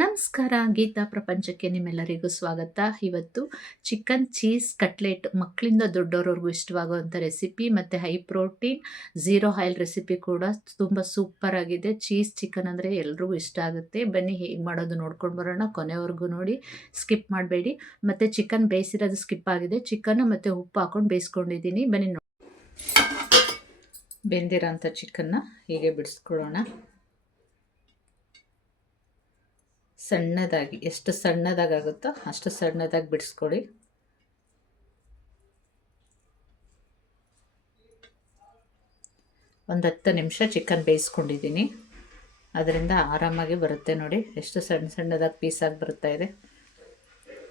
ನಮಸ್ಕಾರ, ಗೀತಾ ಪ್ರಪಂಚಕ್ಕೆ ನಿಮ್ಮೆಲ್ಲರಿಗೂ ಸ್ವಾಗತ. ಇವತ್ತು ಚಿಕನ್ ಚೀಸ್ ಕಟ್ಲೆಟ್ ಮಕ್ಕಳಿಂದ ದೊಡ್ಡವರವರೆಗೂ ಇಷ್ಟವಾಗುವಂಥ ರೆಸಿಪಿ ಮತ್ತು high protein zero oil recipe ಕೂಡ ತುಂಬ ಸೂಪರ್ ಆಗಿದೆ. ಚೀಸ್ ಚಿಕನ್ ಅಂದರೆ ಎಲ್ರಿಗೂ ಇಷ್ಟ ಆಗುತ್ತೆ. ಬನ್ನಿ ಹೇಗೆ ಮಾಡೋದು ನೋಡ್ಕೊಂಡು ಬರೋಣ. ಕೊನೆವರೆಗೂ ನೋಡಿ, ಸ್ಕಿಪ್ ಮಾಡಬೇಡಿ. ಮತ್ತು ಚಿಕನ್ ಬೇಯಿಸಿರೋದು ಸ್ಕಿಪ್ ಆಗಿದೆ. ಚಿಕನ್ನು ಮತ್ತು ಉಪ್ಪು ಹಾಕ್ಕೊಂಡು ಬೇಯಿಸ್ಕೊಂಡಿದ್ದೀನಿ. ಬನ್ನಿ ಬೆಂದಿರೋಂಥ ಚಿಕನ್ನ ಹೀಗೆ ಬಿಡಿಸ್ಕೊಳ್ಳೋಣ. ಸಣ್ಣದಾಗಿ, ಎಷ್ಟು ಸಣ್ಣದಾಗುತ್ತೋ ಅಷ್ಟು ಸಣ್ಣದಾಗಿ ಬಿಡಿಸ್ಕೊಳ್ಳಿ. ಒಂದು 10 ನಿಮಿಷ ಚಿಕನ್ ಬೇಯಿಸ್ಕೊಂಡಿದ್ದೀನಿ. ಅದರಿಂದ ಆರಾಮಾಗಿ ಬರುತ್ತೆ. ನೋಡಿ ಎಷ್ಟು ಸಣ್ಣದಾಗಿ ಪೀಸಾಗಿ ಬರ್ತಾ ಇದೆ.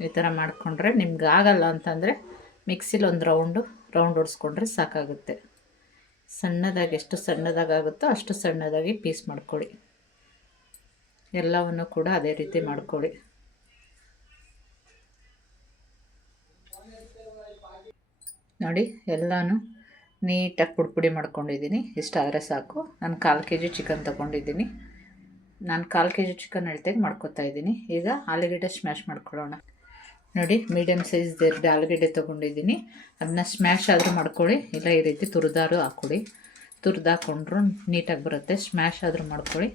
ಈ ಥರ ಮಾಡಿಕೊಂಡ್ರೆ ನಿಮ್ಗೆ ಆಗಲ್ಲ ಅಂತಂದರೆ ಮಿಕ್ಸಿಲಿ ಒಂದು ರೌಂಡ್ ಹೊಡಿಸ್ಕೊಂಡ್ರೆ ಸಾಕಾಗುತ್ತೆ. ಸಣ್ಣದಾಗಿ ಎಷ್ಟು ಸಣ್ಣದಾಗುತ್ತೋ ಅಷ್ಟು ಸಣ್ಣದಾಗಿ ಪೀಸ್ ಮಾಡ್ಕೊಳ್ಳಿ. ಎಲ್ಲವನ್ನು ಕೂಡ ಅದೇ ರೀತಿ ಮಾಡ್ಕೊಳ್ಳಿ. ನೋಡಿ, ಎಲ್ಲನೂ ನೀಟಾಗಿ ಪುಡಿ ಮಾಡ್ಕೊಂಡಿದ್ದೀನಿ. ಇಷ್ಟಾದರೆ ಸಾಕು. ನಾನು 1/4 kg ಚಿಕನ್ ತೊಗೊಂಡಿದ್ದೀನಿ. ನಾನು 1/4 kg ಚಿಕನ್ ಅಳತೆಗೆ ಮಾಡ್ಕೊತಾ ಇದ್ದೀನಿ. ಈಗ ಆಲೂಗಡ್ಡೆ ಸ್ಮ್ಯಾಶ್ ಮಾಡ್ಕೊಳ್ಳೋಣ. ನೋಡಿ, ಮೀಡಿಯಮ್ ಸೈಜ್ 2 ಆಲೂಗಡ್ಡೆ ತೊಗೊಂಡಿದ್ದೀನಿ. ಅದನ್ನ ಸ್ಮ್ಯಾಶ್ ಆದರೂ ಮಾಡ್ಕೊಳ್ಳಿ, ಇಲ್ಲ ಈ ರೀತಿ ತುರಿದಾರು ಹಾಕ್ಕೊಳ್ಳಿ. ತುರಿದಾಕೊಂಡ್ರು ನೀಟಾಗಿ ಬರುತ್ತೆ. ಸ್ಮ್ಯಾಶ್ ಆದರೂ ಮಾಡ್ಕೊಳ್ಳಿ,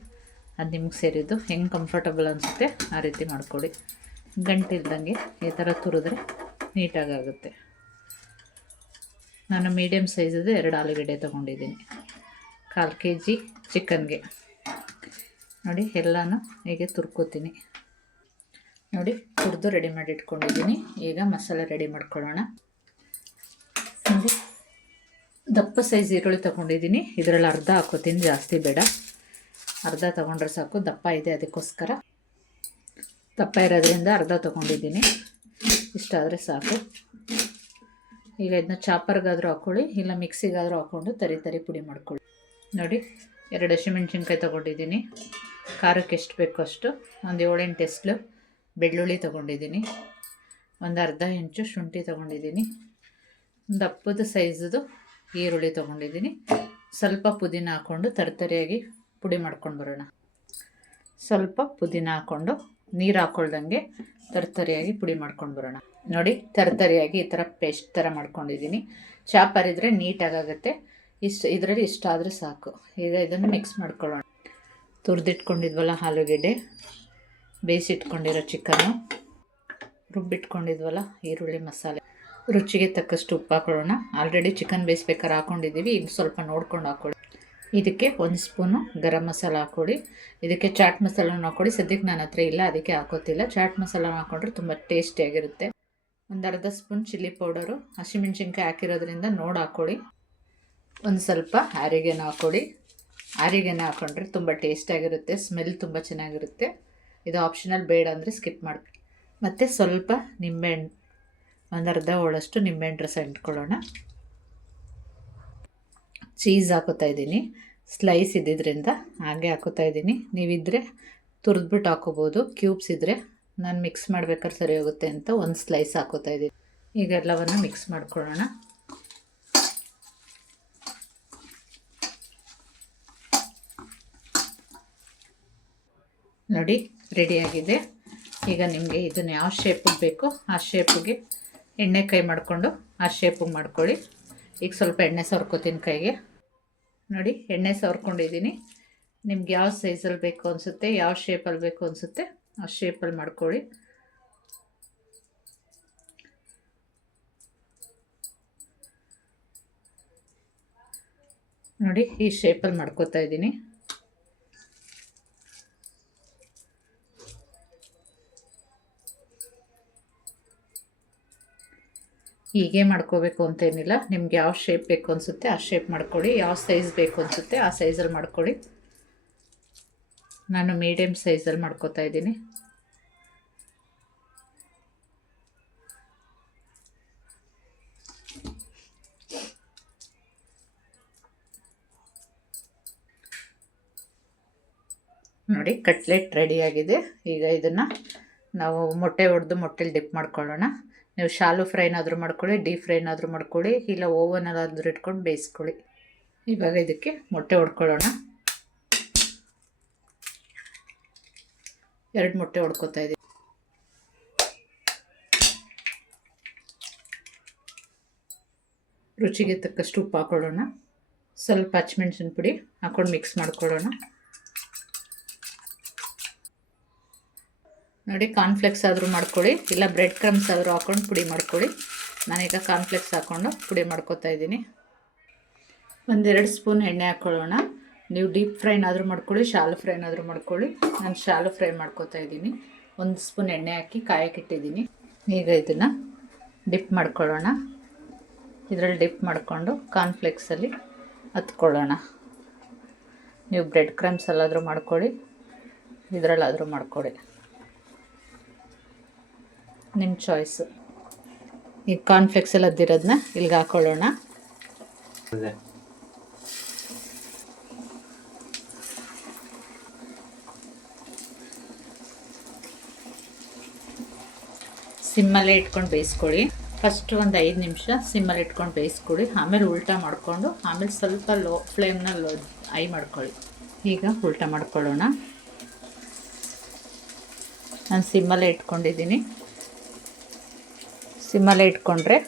ಅದು ನಿಮ್ಗೆ ಸೇರಿದ್ದು ಹೆಂಗೆ ಕಂಫರ್ಟಬಲ್ ಅನಿಸುತ್ತೆ ಆ ರೀತಿ ಮಾಡ್ಕೊಳ್ಳಿ. ಗಂಟಿಲ್ದಂಗೆ ಈ ಥರ ತುರಿದ್ರೆ ನೀಟಾಗುತ್ತೆ. ನಾನು ಮೀಡಿಯಮ್ ಸೈಜದ್ದು 2 ಆಲೂಗಡ್ಡೆ ತೊಗೊಂಡಿದ್ದೀನಿ 1/4 kg ಚಿಕನ್ಗೆ. ನೋಡಿ, ಎಲ್ಲನೂ ಹೀಗೆ ತುರ್ಕೋತೀನಿ. ನೋಡಿ, ತುರಿದು ರೆಡಿ ಮಾಡಿ ಇಟ್ಕೊಂಡಿದ್ದೀನಿ. ಈಗ ಮಸಾಲೆ ರೆಡಿ ಮಾಡ್ಕೊಳ್ಳೋಣ. ನೋಡಿ, ದಪ್ಪ ಸೈಜ್ ಈರುಳ್ಳಿ ತೊಗೊಂಡಿದ್ದೀನಿ. ಇದರಲ್ಲಿ ಅರ್ಧ ಹಾಕೋತೀನಿ, ಜಾಸ್ತಿ ಬೇಡ. ಅರ್ಧ ತೊಗೊಂಡ್ರೆ ಸಾಕು. ದಪ್ಪ ಇದೆ ಅದಕ್ಕೋಸ್ಕರ. ದಪ್ಪ ಇರೋದ್ರಿಂದ ಅರ್ಧ ತೊಗೊಂಡಿದ್ದೀನಿ. ಇಷ್ಟಾದರೆ ಸಾಕು. ಈಗ ಇದನ್ನ ಚಾಪರ್ಗಾದರೂ ಹಾಕ್ಕೊಳ್ಳಿ, ಇಲ್ಲ ಮಿಕ್ಸಿಗಾದರೂ ಹಾಕ್ಕೊಂಡು ತರಿ ಪುಡಿ ಮಾಡ್ಕೊಳ್ಳಿ. ನೋಡಿ, 2 ಹಸಿಮೆಣ್ಸಿನ್ಕಾಯಿ ತೊಗೊಂಡಿದ್ದೀನಿ. ಖಾರಕ್ಕೆ ಎಷ್ಟು ಬೇಕೋ ಅಷ್ಟು. ಒಂದು 7-8 ಎಸ್ಲು ಬೆಳ್ಳುಳ್ಳಿ ತೊಗೊಂಡಿದ್ದೀನಿ. ಒಂದು ಅರ್ಧ ಇಂಚು ಶುಂಠಿ ತೊಗೊಂಡಿದ್ದೀನಿ. ದಪ್ಪದ ಸೈಜದು ಈರುಳ್ಳಿ ತೊಗೊಂಡಿದ್ದೀನಿ. ಸ್ವಲ್ಪ ಪುದೀನ ಹಾಕ್ಕೊಂಡು ತರಿಯಾಗಿ ಪುಡಿ ಮಾಡ್ಕೊಂಡು ಬರೋಣ. ಸ್ವಲ್ಪ ಪುದೀನ ಹಾಕ್ಕೊಂಡು ನೀರು ಹಾಕ್ಕೊಳ್ದಂಗೆ ತರಿಯಾಗಿ ಪುಡಿ ಮಾಡ್ಕೊಂಡು ಬರೋಣ. ನೋಡಿ, ತರಿಯಾಗಿ ಈ ಥರ ಪೇಸ್ಟ್ ಥರ ಮಾಡ್ಕೊಂಡಿದ್ದೀನಿ. ಚಾಪರ್ ಇದ್ದರೆ ನೀಟಾಗುತ್ತೆ. ಇದರಲ್ಲಿ ಇಷ್ಟಾದರೆ ಸಾಕು. ಈಗ ಇದನ್ನು ಮಿಕ್ಸ್ ಮಾಡ್ಕೊಳ್ಳೋಣ. ತುರಿದಿಟ್ಕೊಂಡಿದ್ವಲ್ಲ ಆಲೂಗೆಡ್ಡೆ, ಬೇಯಿಸಿಟ್ಕೊಂಡಿರೋ ಚಿಕನ್ನು, ರುಬ್ಬಿಟ್ಕೊಂಡಿದ್ವಲ್ಲ ಈರುಳ್ಳಿ ಮಸಾಲೆ, ರುಚಿಗೆ ತಕ್ಕಷ್ಟು ಉಪ್ಪು ಹಾಕೊಳ್ಳೋಣ. ಆಲ್ರೆಡಿ ಚಿಕನ್ ಬೇಯಿಸ್ಬೇಕಾದ್ರೆ ಹಾಕ್ಕೊಂಡಿದ್ದೀವಿ. ಈಗ ಸ್ವಲ್ಪ ನೋಡ್ಕೊಂಡು ಹಾಕ್ಕೊಳ್ಳಿ. ಇದಕ್ಕೆ 1 ಸ್ಪೂನು ಗರಂ ಮಸಾಲ ಹಾಕ್ಕೊಳ್ಳಿ. ಇದಕ್ಕೆ ಚಾಟ್ ಮಸಾಲನ ಹಾಕ್ಕೊಳ್ಳಿ. ಸದ್ಯಕ್ಕೆ ನನ್ನ ಹತ್ರ ಇಲ್ಲ, ಅದಕ್ಕೆ ಹಾಕೋತಿಲ್ಲ. ಚಾಟ್ ಮಸಾಲ ಹಾಕ್ಕೊಂಡ್ರೆ ತುಂಬ ಟೇಸ್ಟಿಯಾಗಿರುತ್ತೆ. ಒಂದು ಅರ್ಧ ಸ್ಪೂನ್ ಚಿಲ್ಲಿ ಪೌಡರು, ಹಸಿಮೆಣ್ಸಿನ್ಕಾಯಿ ಹಾಕಿರೋದ್ರಿಂದ ನೋಡಿ ಹಾಕ್ಕೊಳ್ಳಿ. ಒಂದು ಸ್ವಲ್ಪ ಆರಿಗೆನ ಹಾಕ್ಕೊಳ್ಳಿ. ಆರಿಗೆನ ಹಾಕ್ಕೊಂಡ್ರೆ ತುಂಬ ಟೇಸ್ಟಿಯಾಗಿರುತ್ತೆ. ಸ್ಮೆಲ್ ತುಂಬ ಚೆನ್ನಾಗಿರುತ್ತೆ. ಇದು ಆಪ್ಷನಲ್, ಬೇಡ ಅಂದರೆ ಸ್ಕಿಪ್ ಮಾಡಿ. ಮತ್ತು ಸ್ವಲ್ಪ ನಿಂಬೆಹಣ್ಣು, ಒಂದು ಅರ್ಧ ಹೋಳಷ್ಟು ನಿಂಬೆಹಣ್ಣು ರಸ ಇಟ್ಕೊಳ್ಳೋಣ. ಚೀಸ್ ಹಾಕೋತಾ ಇದ್ದೀನಿ. ಸ್ಲೈಸ್ ಇದ್ದಿದ್ದರಿಂದ ಹಾಗೆ ಹಾಕೋತಾ ಇದ್ದೀನಿ. ನೀವಿದ್ದರೆ ತುರಿದ್ಬಿಟ್ಟು ಹಾಕೋಬೋದು. ಕ್ಯೂಬ್ಸ್ ಇದ್ದರೆ ನಾನು ಮಿಕ್ಸ್ ಮಾಡ್ಬೇಕಾದ್ರೆ ಸರಿ ಹೋಗುತ್ತೆ ಅಂತ ಒಂದು ಸ್ಲೈಸ್ ಹಾಕೋತಾ ಇದ್ದೀನಿ. ಈಗ ಎಲ್ಲವನ್ನು ಮಿಕ್ಸ್ ಮಾಡ್ಕೊಳ್ಳೋಣ. ನೋಡಿ, ರೆಡಿಯಾಗಿದೆ. ಈಗ ನಿಮಗೆ ಇದನ್ನು ಯಾವ ಶೇಪಿಗೆ ಬೇಕೋ ಆ ಶೇಪಿಗೆ ಎಣ್ಣೆ ಕೈ ಮಾಡಿಕೊಂಡು ಆ ಶೇಪಿಗೆ ಮಾಡ್ಕೊಳ್ಳಿ. ಈಗ ಸ್ವಲ್ಪ ಎಣ್ಣೆ ಸವರ್ಕೋತೀನಿ ಕೈಗೆ. ನೋಡಿ, ಎಣ್ಣೆ ಸವರ್ಕೊಂಡಿದ್ದೀನಿ. ನಿಮ್ಗೆ ಯಾವ ಸೈಜಲ್ಲಿ ಬೇಕು ಅನಿಸುತ್ತೆ, ಯಾವ ಶೇಪಲ್ಲಿ ಬೇಕು ಅನಿಸುತ್ತೆ ಆ ಶೇಪಲ್ಲಿ ಮಾಡ್ಕೊಳ್ಳಿ. ನೋಡಿ, ಈ ಶೇಪಲ್ಲಿ ಮಾಡ್ಕೋತಾ ಇದ್ದೀನಿ. ಹೀಗೆ ಮಾಡ್ಕೋಬೇಕು ಅಂತೇನಿಲ್ಲ. ನಿಮ್ಗೆ ಯಾವ ಶೇಪ್ ಬೇಕು ಅನಿಸುತ್ತೆ ಆ ಶೇಪ್ ಮಾಡ್ಕೊಳ್ಳಿ. ಯಾವ ಸೈಜ್ ಬೇಕು ಅನಿಸುತ್ತೆ ಆ ಸೈಜಲ್ಲಿ ಮಾಡ್ಕೊಳ್ಳಿ. ನಾನು ಮೀಡಿಯಮ್ ಸೈಜಲ್ಲಿ ಮಾಡ್ಕೋತಾ ಇದ್ದೀನಿ. ನೋಡಿ, ಕಟ್ಲೆಟ್ ರೆಡಿಯಾಗಿದೆ. ಈಗ ಇದನ್ನು ನಾವು ಮೊಟ್ಟೆ ಹೊಡೆದು ಮೊಟ್ಟೆಲಿ ಡಿಪ್ ಮಾಡ್ಕೊಳ್ಳೋಣ. ನೀವು ಶಾಲು ಫ್ರೈನಾದರೂ ಮಾಡ್ಕೊಳ್ಳಿ, ಡೀಪ್ ಫ್ರೈನಾದರೂ ಮಾಡ್ಕೊಳ್ಳಿ, ಇಲ್ಲ ಓವನಲ್ಲಾದರೂ ಇಟ್ಕೊಂಡು ಬೇಯಿಸ್ಕೊಳ್ಳಿ. ಇವಾಗ ಇದಕ್ಕೆ ಮೊಟ್ಟೆ ಹೊಡ್ಕೊಳ್ಳೋಣ. 2 ಮೊಟ್ಟೆ ಹೊಡ್ಕೊತಾ ಇದ್ದೀನಿ. ರುಚಿಗೆ ತಕ್ಕಷ್ಟು ಉಪ್ಪು ಹಾಕೊಳ್ಳೋಣ. ಸ್ವಲ್ಪ ಹಸಿಮೆಣ್ಸಿನ ಪುಡಿ ಹಾಕ್ಕೊಂಡು ಮಿಕ್ಸ್ ಮಾಡ್ಕೊಳ್ಳೋಣ. ನೋಡಿ, ಕಾರ್ನ್ಫ್ಲೆಕ್ಸ್ ಆದರೂ ಮಾಡ್ಕೊಳ್ಳಿ, ಇಲ್ಲ ಬ್ರೆಡ್ ಕ್ರಮ್ಸ್ ಆದರೂ ಹಾಕ್ಕೊಂಡು ಪುಡಿ ಮಾಡ್ಕೊಳ್ಳಿ. ನಾನೀಗ ಕಾರ್ನ್ಫ್ಲೆಕ್ಸ್ ಹಾಕ್ಕೊಂಡು ಪುಡಿ ಮಾಡ್ಕೊತಾ ಇದ್ದೀನಿ. 1-2 ಸ್ಪೂನ್ ಎಣ್ಣೆ ಹಾಕ್ಕೊಳ್ಳೋಣ. ನೀವು ಡೀಪ್ ಫ್ರೈನಾದರೂ ಮಾಡ್ಕೊಳ್ಳಿ, ಶಾಲು ಫ್ರೈನಾದರೂ ಮಾಡ್ಕೊಳ್ಳಿ. ನಾನು ಶಾಲು ಫ್ರೈ ಮಾಡ್ಕೊತಾ ಇದ್ದೀನಿ. 1 ಸ್ಪೂನ್ ಎಣ್ಣೆ ಹಾಕಿ ಕಾಯಕ್ಕಿಟ್ಟಿದ್ದೀನಿ. ಈಗ ಇದನ್ನು ಡಿಪ್ ಮಾಡ್ಕೊಳ್ಳೋಣ. ಇದರಲ್ಲಿ ಡಿಪ್ ಮಾಡಿಕೊಂಡು ಕಾರ್ನ್ಫ್ಲೆಕ್ಸಲ್ಲಿ ಹತ್ಕೊಳ್ಳೋಣ. ನೀವು ಬ್ರೆಡ್ ಕ್ರಮ್ಸಲ್ಲಾದರೂ ಮಾಡ್ಕೊಳ್ಳಿ, ಇದರಲ್ಲಾದರೂ ಮಾಡ್ಕೊಳ್ಳಿ, ನಿಮ್ಮ ಚಾಯ್ಸು. ಈಗ ಕಾರ್ನ್ಫ್ಲೆಕ್ಸಲ್ಲಿ ಅದ್ದಿರೋದನ್ನ ಇಲ್ಲಿಗೆ ಹಾಕ್ಕೊಳ್ಳೋಣ. ಸಿಮ್ಮಲ್ಲೇ ಇಟ್ಕೊಂಡು ಬೇಯಿಸ್ಕೊಳ್ಳಿ. ಫಸ್ಟ್ ಒಂದು 5 ನಿಮಿಷ ಸಿಮ್ಮಲ್ಲಿ ಇಟ್ಕೊಂಡು ಬೇಯಿಸ್ಕೊಳ್ಳಿ. ಆಮೇಲೆ ಉಲ್ಟಾ ಮಾಡಿಕೊಂಡು ಆಮೇಲೆ ಸ್ವಲ್ಪ ಲೋ ಫ್ಲೇಮ್ನಲ್ಲಿ ಐ ಮಾಡ್ಕೊಳ್ಳಿ. ಈಗ ಉಲ್ಟಾ ಮಾಡ್ಕೊಳ್ಳೋಣ. ನಾನು ಸಿಮ್ಮಲ್ಲೇ ಇಟ್ಕೊಂಡಿದ್ದೀನಿ. ಸಿಮ್ಮಲ್ಲೇ ಇಟ್ಕೊಂಡ್ರೆ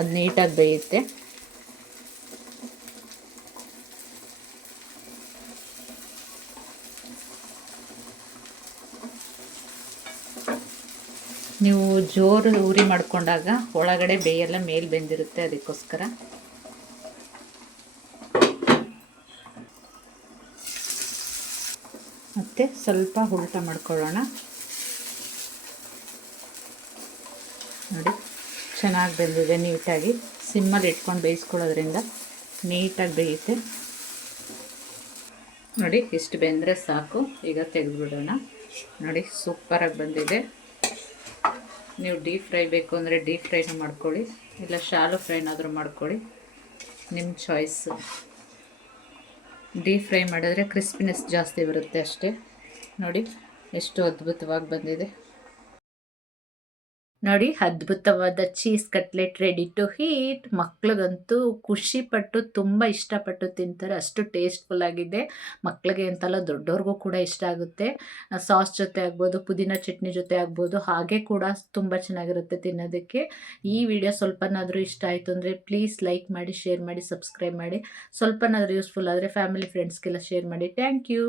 ಅದು ನೀಟಾಗಿ ಬೇಯುತ್ತೆ. ನೀವು ಜೋರು ಉರಿ ಮಾಡ್ಕೊಂಡಾಗ ಒಳಗಡೆ ಬೇಯೆಲ್ಲ ಮೇಲೆ ಬೆಂದಿರುತ್ತೆ, ಅದಕ್ಕೋಸ್ಕರ. ಮತ್ತು ಸ್ವಲ್ಪ ಉಲ್ಟಾ ಮಾಡ್ಕೊಳ್ಳೋಣ. ನೋಡಿ, ಚೆನ್ನಾಗಿ ಬೆಂದಿದೆ ನೀಟಾಗಿ. ಸಿಮ್ಮಲ್ಲಿ ಇಟ್ಕೊಂಡು ಬೇಯಿಸ್ಕೊಳ್ಳೋದ್ರಿಂದ ನೀಟಾಗಿ ಬೇಯುತ್ತೆ. ನೋಡಿ, ಇಷ್ಟು ಬೆಂದರೆ ಸಾಕು. ಈಗ ತೆಗೆದುಬಿಡೋಣ. ನೋಡಿ, ಸೂಪರಾಗಿ ಬಂದಿದೆ. ನೀವು ಡೀಪ್ ಫ್ರೈ ಬೇಕು ಅಂದರೆ ಡೀಪ್ ಫ್ರೈನೂ ಮಾಡ್ಕೊಳ್ಳಿ, ಇಲ್ಲ ಶಾಲು ಫ್ರೈನಾದರೂ ಮಾಡ್ಕೊಳ್ಳಿ, ನಿಮ್ಮ ಚಾಯ್ಸು. ಡೀಪ್ ಫ್ರೈ ಮಾಡಿದ್ರೆ ಕ್ರಿಸ್ಪಿನೆಸ್ ಜಾಸ್ತಿ ಬರುತ್ತೆ ಅಷ್ಟೇ. ನೋಡಿ, ಎಷ್ಟು ಅದ್ಭುತವಾಗಿ ಬಂದಿದೆ. ನೋಡಿ, ಅದ್ಭುತವಾದ cheese cutlet ready to heat. ಮಕ್ಳಿಗಂತೂ ಖುಷಿಪಟ್ಟು ತುಂಬ ಇಷ್ಟಪಟ್ಟು ತಿಂತಾರೆ, ಅಷ್ಟು ಟೇಸ್ಟ್ಫುಲ್ ಆಗಿದೆ. ಮಕ್ಕಳಿಗೆ ಅಂತಲ್ಲ, ದೊಡ್ಡವ್ರಿಗೂ ಕೂಡ ಇಷ್ಟ ಆಗುತ್ತೆ. ಸಾಸ್ ಜೊತೆ ಆಗ್ಬೋದು, ಪುದೀನ ಚಟ್ನಿ ಜೊತೆ ಆಗ್ಬೋದು, ಹಾಗೆ ಕೂಡ ತುಂಬ ಚೆನ್ನಾಗಿರುತ್ತೆ ತಿನ್ನೋದಕ್ಕೆ. ಈ ವಿಡಿಯೋ ಸ್ವಲ್ಪನಾದರೂ ಇಷ್ಟ ಆಯಿತು ಅಂದರೆ ಪ್ಲೀಸ್ ಲೈಕ್ ಮಾಡಿ, ಶೇರ್ ಮಾಡಿ, ಸಬ್ಸ್ಕ್ರೈಬ್ ಮಾಡಿ. ಸ್ವಲ್ಪನಾದರೂ ಯೂಸ್ಫುಲ್ ಆದರೆ ಫ್ಯಾಮಿಲಿ ಫ್ರೆಂಡ್ಸ್ಗೆಲ್ಲ ಶೇರ್ ಮಾಡಿ. Thank you.